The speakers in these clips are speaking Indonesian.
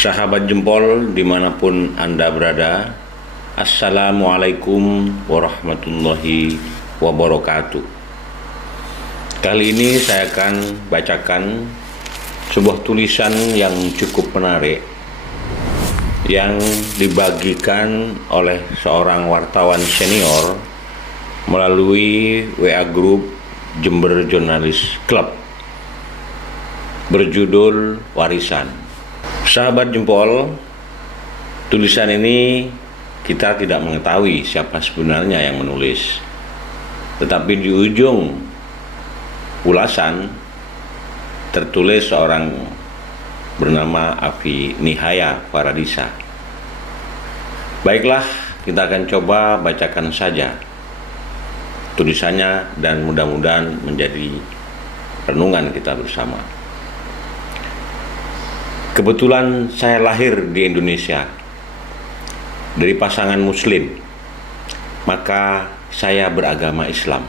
Sahabat jempol dimanapun Anda berada, Assalamualaikum warahmatullahi wabarakatuh. Kali ini saya akan bacakan sebuah tulisan yang cukup menarik yang dibagikan oleh seorang wartawan senior melalui WA Group Jember Journalist Club berjudul Warisan. Sahabat jempol, tulisan ini kita tidak mengetahui siapa sebenarnya yang menulis. Tetapi di ujung ulasan tertulis seorang bernama Afi Nihaya Faradisa. Baiklah, kita akan coba bacakan saja tulisannya dan mudah-mudahan menjadi renungan kita bersama. Kebetulan saya lahir di Indonesia dari pasangan Muslim, maka saya beragama Islam.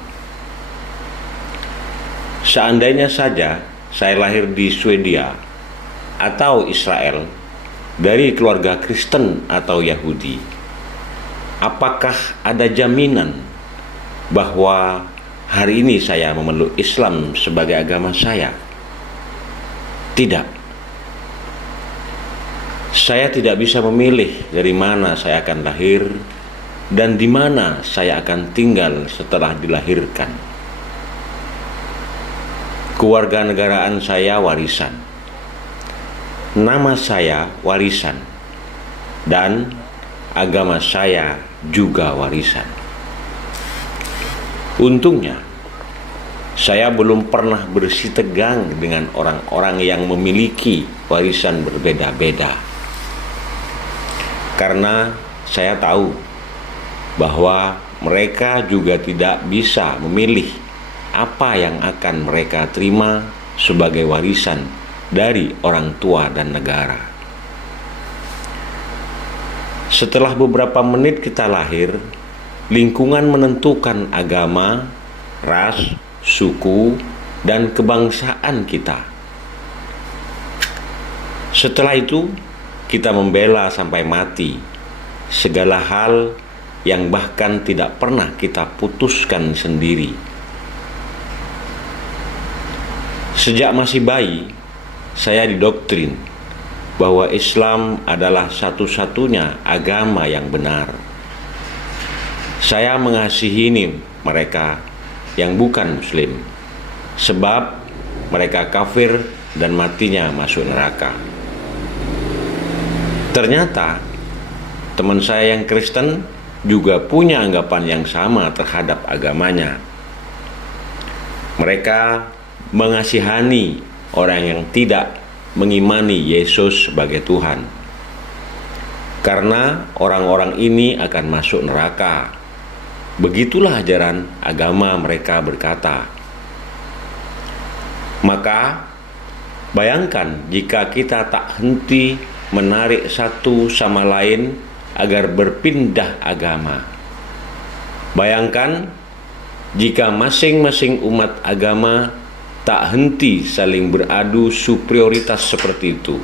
Seandainya saja saya lahir di Swedia atau Israel dari keluarga Kristen atau Yahudi, apakah ada jaminan bahwa hari ini saya memeluk Islam sebagai agama saya? Tidak. Saya tidak bisa memilih dari mana saya akan lahir dan di mana saya akan tinggal setelah dilahirkan. Kewarganegaraan saya warisan, nama saya warisan, dan agama saya juga warisan. Untungnya, saya belum pernah bersitegang dengan orang-orang yang memiliki warisan berbeda-beda. Karena saya tahu bahwa mereka juga tidak bisa memilih apa yang akan mereka terima sebagai warisan dari orang tua dan negara. Setelah beberapa menit kita lahir, lingkungan menentukan agama, ras, suku, dan kebangsaan kita. Setelah itu, kita membela sampai mati segala hal yang bahkan tidak pernah kita putuskan sendiri. Sejak masih bayi, saya didoktrin bahwa Islam adalah satu-satunya agama yang benar. Saya mengasihi mereka yang bukan Muslim, sebab mereka kafir dan matinya masuk neraka. Ternyata teman saya yang Kristen juga punya anggapan yang sama terhadap agamanya. Mereka mengasihani orang yang tidak mengimani Yesus sebagai Tuhan, karena orang-orang ini akan masuk neraka. Begitulah ajaran agama mereka berkata. Maka bayangkan jika kita tak henti menarik satu sama lain agar berpindah agama. Bayangkan jika masing-masing umat agama tak henti saling beradu superioritas seperti itu.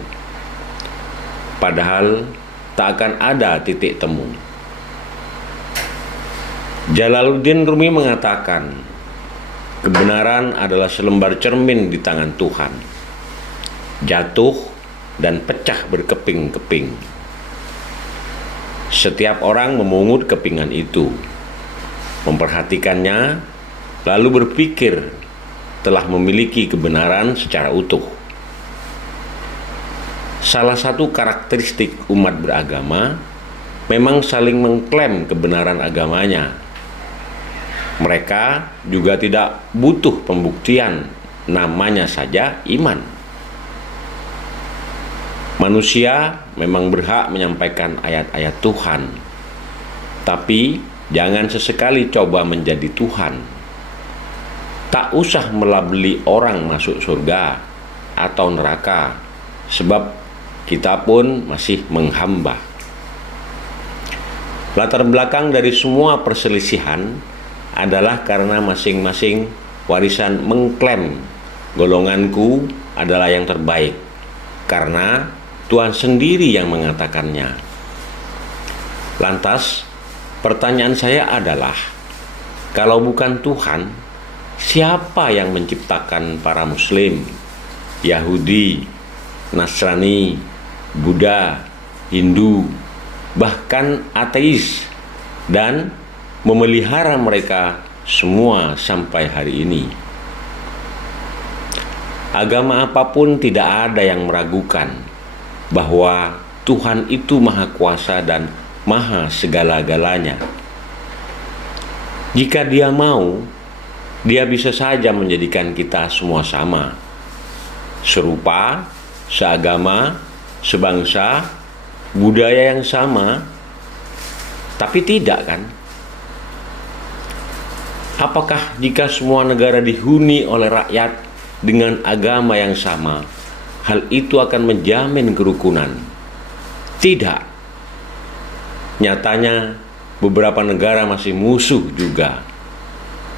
Padahal tak akan ada titik temu. Jalaluddin Rumi mengatakan, kebenaran adalah selembar cermin di tangan Tuhan. Jatuh dan pecah berkeping-keping. Setiap orang memungut kepingan itu, memperhatikannya, lalu berpikir telah memiliki kebenaran secara utuh. Salah satu karakteristik umat beragama memang saling mengklaim kebenaran agamanya. Mereka juga tidak butuh pembuktian, namanya saja iman. Manusia memang berhak menyampaikan ayat-ayat Tuhan, tapi jangan sesekali coba menjadi Tuhan. Tak usah melabeli orang masuk surga atau neraka, sebab kita pun masih menghamba. Latar belakang dari semua perselisihan adalah karena masing-masing warisan mengklaim golonganku adalah yang terbaik, karena Tuhan sendiri yang mengatakannya. Lantas, pertanyaan saya adalah, kalau bukan Tuhan, siapa yang menciptakan para Muslim, Yahudi, Nasrani, Buddha, Hindu, bahkan ateis, dan memelihara mereka semua sampai hari ini? Agama apapun tidak ada yang meragukan bahwa Tuhan itu Maha Kuasa dan Maha segala-galanya. Jika Dia mau, Dia bisa saja menjadikan kita semua sama, serupa, seagama, sebangsa, budaya yang sama, tapi tidak kan? Apakah jika semua negara dihuni oleh rakyat dengan agama yang sama, hal itu akan menjamin kerukunan? Tidak. Nyatanya beberapa negara masih musuh juga,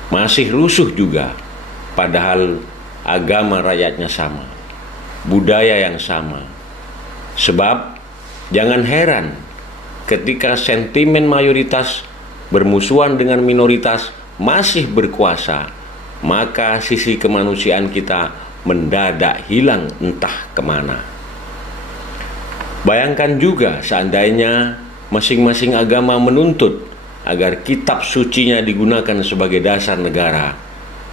masih rusuh juga, padahal agama rakyatnya sama, budaya yang sama. Sebab jangan heran ketika sentimen mayoritas bermusuhan dengan minoritas masih berkuasa, maka sisi kemanusiaan kita mendadak hilang entah kemana. Bayangkan juga seandainya masing-masing agama menuntut agar kitab sucinya digunakan sebagai dasar negara,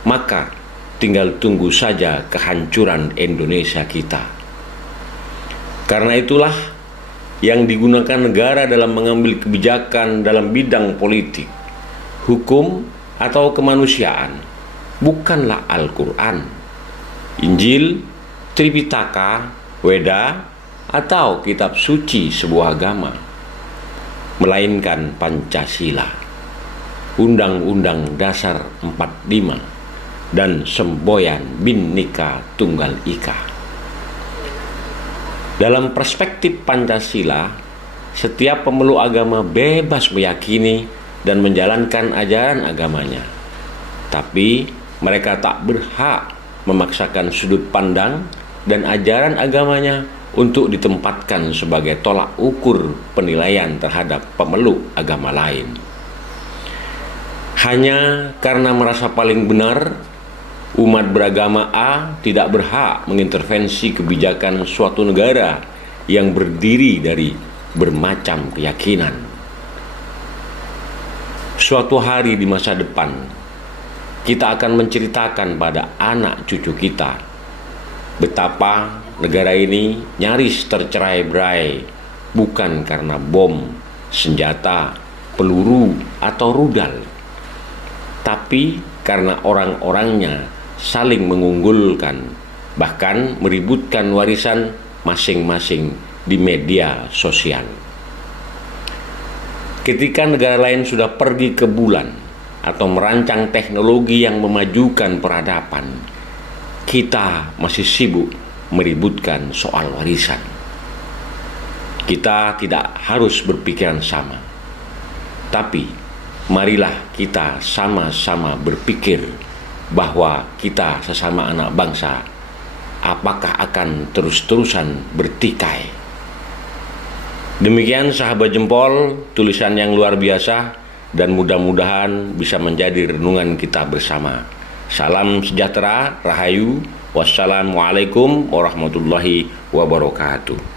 maka tinggal tunggu saja kehancuran Indonesia kita. Karena itulah yang digunakan negara dalam mengambil kebijakan dalam bidang politik, hukum, atau kemanusiaan bukanlah Al-Quran, Injil, Tripitaka, Weda, atau kitab suci sebuah agama, melainkan Pancasila, Undang-Undang Dasar 45, dan semboyan Bhinneka Tunggal Ika. Dalam perspektif Pancasila, setiap pemeluk agama bebas meyakini dan menjalankan ajaran agamanya. Tapi mereka tak berhak memaksakan sudut pandang dan ajaran agamanya untuk ditempatkan sebagai tolak ukur penilaian terhadap pemeluk agama lain. Hanya karena merasa paling benar, umat beragama A tidak berhak mengintervensi kebijakan suatu negara yang berdiri dari bermacam keyakinan. Suatu hari di masa depan, kita akan menceritakan pada anak cucu kita betapa negara ini nyaris tercerai-berai bukan karena bom, senjata, peluru, atau rudal, tapi karena orang-orangnya saling mengunggulkan, bahkan meributkan warisan masing-masing di media sosial. Ketika negara lain sudah pergi ke bulan atau merancang teknologi yang memajukan peradaban, kita masih sibuk meributkan soal warisan. Kita tidak harus berpikiran sama, tapi marilah kita sama-sama berpikir bahwa kita sesama anak bangsa, apakah akan terus-terusan bertikai? Demikian sahabat jempol, tulisan yang luar biasa dan mudah-mudahan bisa menjadi renungan kita bersama. Salam sejahtera, rahayu, wassalamualaikum warahmatullahi wabarakatuh.